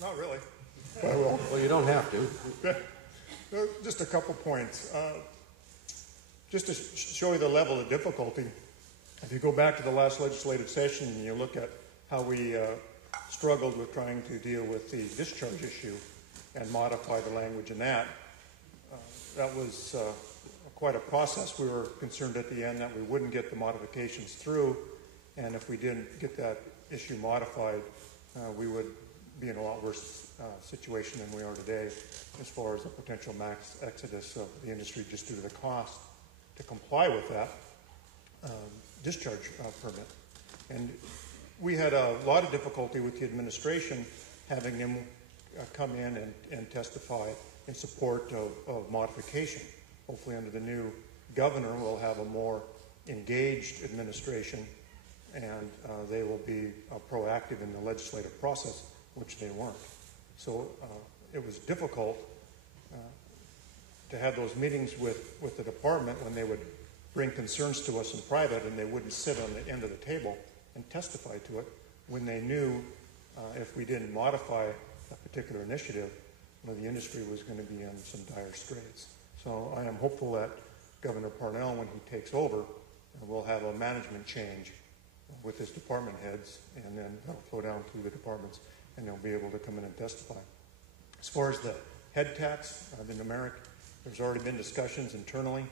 Not really. Well, you don't have to. Just a couple points. Just to show you the level of difficulty, if you go back to the last legislative session and you look at how we struggled with trying to deal with the discharge issue and modify the language in that, that was quite a process. We were concerned at the end that we wouldn't get the modifications through, and if we didn't get that issue modified, we would be in a lot worse situation than we are today as far as a potential max exodus of the industry just due to the cost to comply with that discharge permit. And we had a lot of difficulty with the administration having them come in and testify in support of modification. Hopefully under the new governor we'll have a more engaged administration, and they will be proactive in the legislative process, which they weren't. So it was difficult to have those meetings with the department when they would bring concerns to us in private and they wouldn't sit on the end of the table and testify to it when they knew if we didn't modify a particular initiative, the industry was going to be in some dire straits. So I am hopeful that Governor Parnell, when he takes over, will have a management change with his department heads, and then that'll flow down through the departments, and they'll be able to come in and testify. As far as the head tax, the numeric, there's already been discussions internally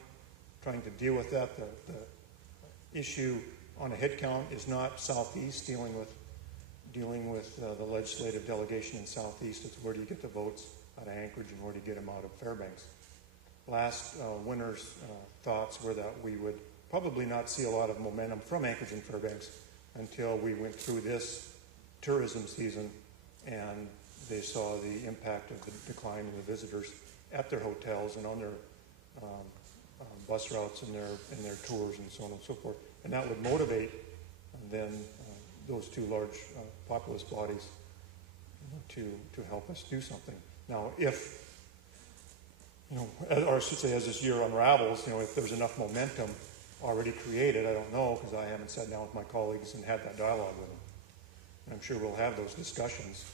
trying to deal with that. The issue on a head count is not Southeast dealing with the legislative delegation in Southeast. It's where do you get the votes out of Anchorage and where do you get them out of Fairbanks. Last winter's thoughts were that we would probably not see a lot of momentum from Anchorage and Fairbanks until we went through this tourism season and they saw the impact of the decline in the visitors at their hotels and on their bus routes and their tours and so on and so forth. And that would motivate then those two large populous bodies to help us do something. Now, if, or I should say as this year unravels, if there's enough momentum already created, I don't know because I haven't sat down with my colleagues and had that dialogue with them. And I'm sure we'll have those discussions.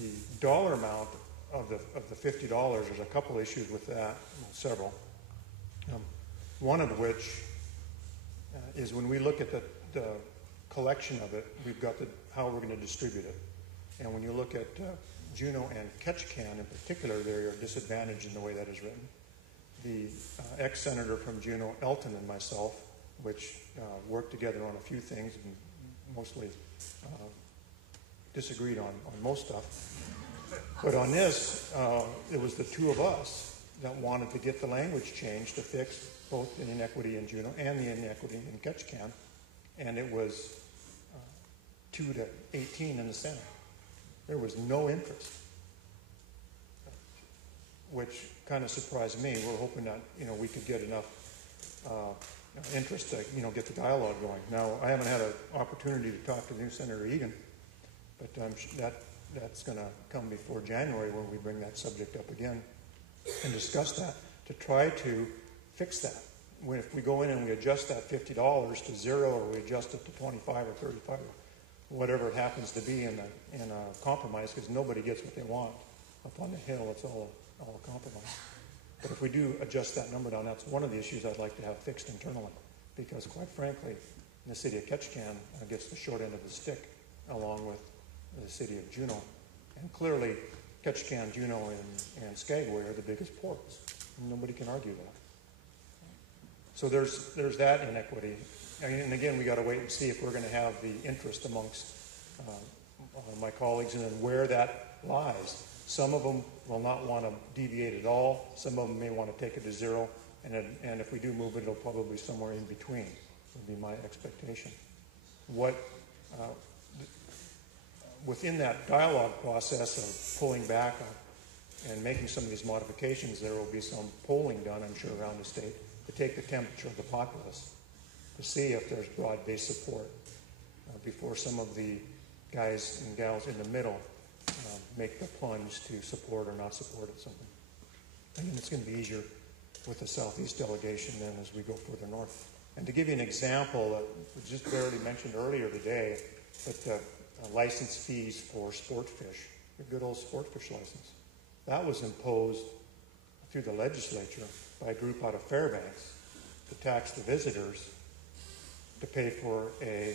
The dollar amount of the $50, there's a couple issues with that, several. One of which is when we look at the collection of it, we've got how we're going to distribute it. And when you look at Juneau and Ketchikan in particular, they are disadvantaged in the way that is written. The ex-senator from Juneau, Elton, and myself, which worked together on a few things and mostly disagreed on most stuff. But on this, it was the two of us that wanted to get the language changed to fix both the inequity in Juneau and the inequity in Ketchikan. And it was 2-18 in the Senate. There was no interest, which kind of surprised me. We're hoping that we could get enough interest to get the dialogue going. Now, I haven't had an opportunity to talk to new Senator Egan, but that's going to come before January when we bring that subject up again and discuss that to try to fix that. If we go in and we adjust that $50 to zero, or we adjust it to 25 or 35, whatever it happens to be in a compromise, because nobody gets what they want up on the Hill. It's all a compromise. But if we do adjust that number down, that's one of the issues I'd like to have fixed internally, because quite frankly, the city of Ketchikan gets the short end of the stick along with the city of Juneau. And clearly, Ketchikan, Juneau, and Skagway are the biggest ports. Nobody can argue that. So there's that inequity. And again, we got to wait and see if we're going to have the interest amongst my colleagues and then where that lies. Some of them will not want to deviate at all. Some of them may want to take it to zero. And if we do move it, it'll probably be somewhere in between, would be my expectation. Within that dialogue process of pulling back and making some of these modifications, there will be some polling done, I'm sure, around the state to take the temperature of the populace, to see if there's broad-based support before some of the guys and gals in the middle make the plunge to support or not support it something. I mean, it's going to be easier with the Southeast delegation than as we go further north. And to give you an example that was just barely mentioned earlier today, but license fees for sport fish the good old sportfish license. That was imposed through the legislature by a group out of Fairbanks to tax the visitors to pay for a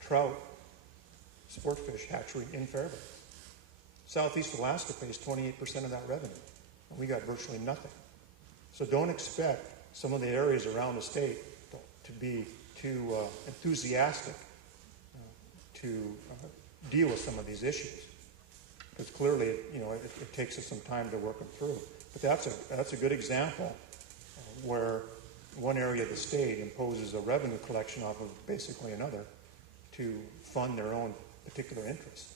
trout sportfish hatchery in Fairbanks. Southeast Alaska pays 28% of that revenue, and we got virtually nothing. So don't expect some of the areas around the state to be too enthusiastic to deal with some of these issues, because clearly, it takes us some time to work them through. But that's a good example where one area of the state imposes a revenue collection off of basically another to fund their own particular interests.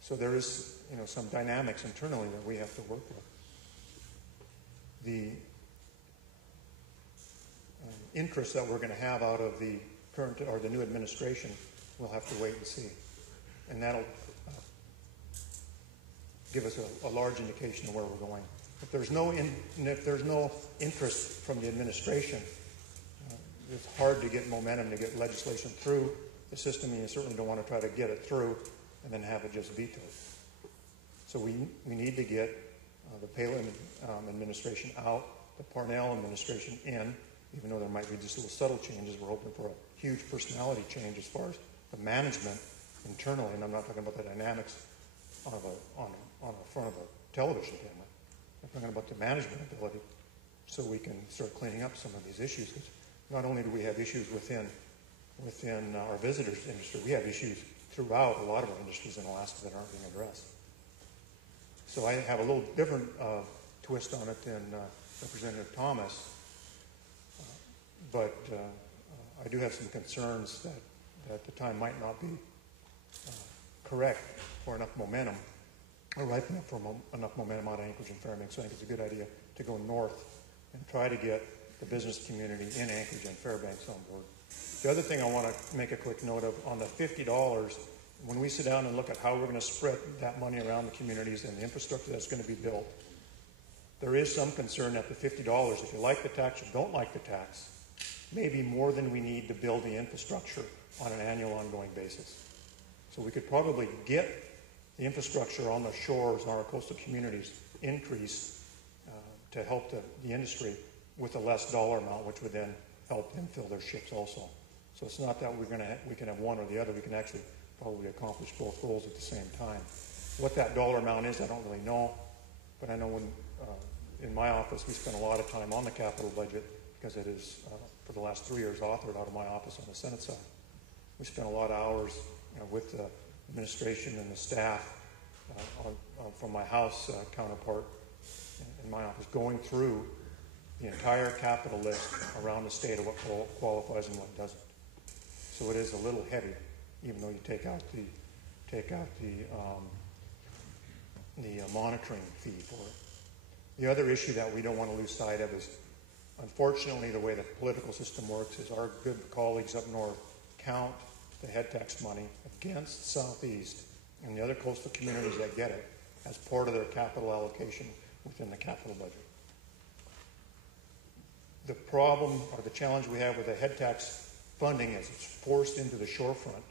So there is, some dynamics internally that we have to work with. The interest that we're going to have out of the current or the new administration, we'll have to wait and see, and that'll give us a large indication of where we're going. If there's no interest from the administration, it's hard to get momentum to get legislation through the system, and you certainly don't want to try to get it through and then have it just vetoed. So we need to get the Palin administration out, the Parnell administration in, even though there might be just little subtle changes. We're hoping for a huge personality change as far as the management internally, and I'm not talking about the dynamics on the front of a television camera. I'm talking about the management ability, so we can start cleaning up some of these issues. Because not only do we have issues within our visitors industry, we have issues throughout a lot of our industries in Alaska that aren't being addressed. So I have a little different twist on it than Representative Thomas, but I do have some concerns that the time might not be correct for enough momentum, or ripe enough for enough momentum out of Anchorage and Fairbanks. So I think it's a good idea to go north and try to get the business community in Anchorage and Fairbanks on board. The other thing I want to make a quick note of, on the $50, when we sit down and look at how we're going to spread that money around the communities and the infrastructure that's going to be built, there is some concern that the $50, if you like the tax or don't like the tax, may be more than we need to build the infrastructure on an annual ongoing basis. So we could probably get the infrastructure on the shores, on our coastal communities, increased to help the industry with a less dollar amount, which would then help them fill their ships also. So it's not that we can have one or the other. We can actually probably accomplish both goals at the same time. What that dollar amount is, I don't really know, but I know when in my office we spend a lot of time on the capital budget, because it is for the last 3 years authored out of my office on the Senate side. We spend a lot of hours with the administration and the staff from my House counterpart in my office, going through the entire capital list around the state of what qualifies and what doesn't. So it is a little heavy, even though you take out the monitoring fee for it. The other issue that we don't want to lose sight of is, unfortunately, the way the political system works is our good colleagues up north count the head tax money against Southeast and the other coastal communities that get it as part of their capital allocation within the capital budget. The problem or the challenge we have with the head tax funding is it's forced into the shorefront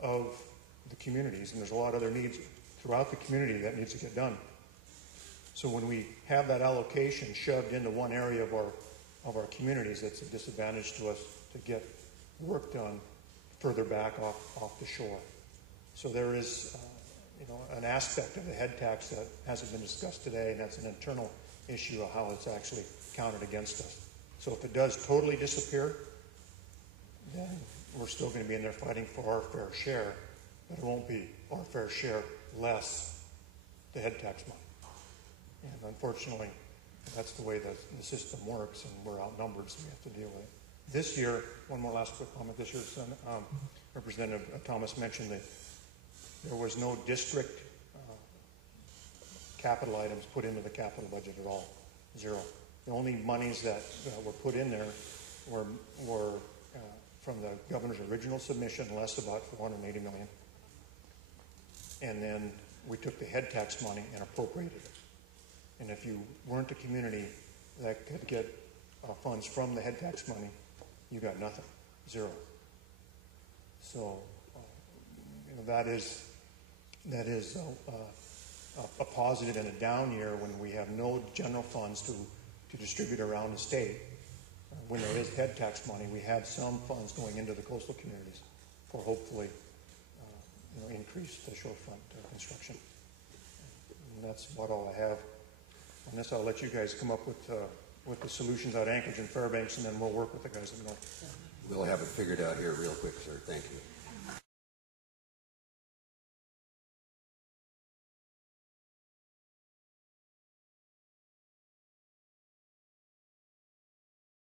of the communities, and there's a lot of other needs throughout the community that needs to get done. So when we have that allocation shoved into one area of our communities, it's a disadvantage to us to get work done further back off the shore. So there is an aspect of the head tax that hasn't been discussed today, and that's an internal issue of how it's actually counted against us. So if it does totally disappear, then we're still going to be in there fighting for our fair share, but it won't be our fair share less the head tax money. And unfortunately, that's the way the system works, and we're outnumbered, so we have to deal with it. This year, one more last quick comment. This year, Representative Thomas mentioned that there was no district capital items put into the capital budget at all. Zero. The only monies that were put in there were from the governor's original submission, less about $480 million. And then we took the head tax money and appropriated it. And if you weren't a community that could get funds from the head tax money, you got nothing, zero. So that is a positive in a down year when we have no general funds to distribute around the state. When there is head tax money, we have some funds going into the coastal communities for hopefully increased shorefront construction. And that's about all I have. On this, I'll let you guys come up with the solutions out of Anchorage and Fairbanks, and then we'll work with the guys in the north. We'll have it figured out here real quick, sir. Thank you.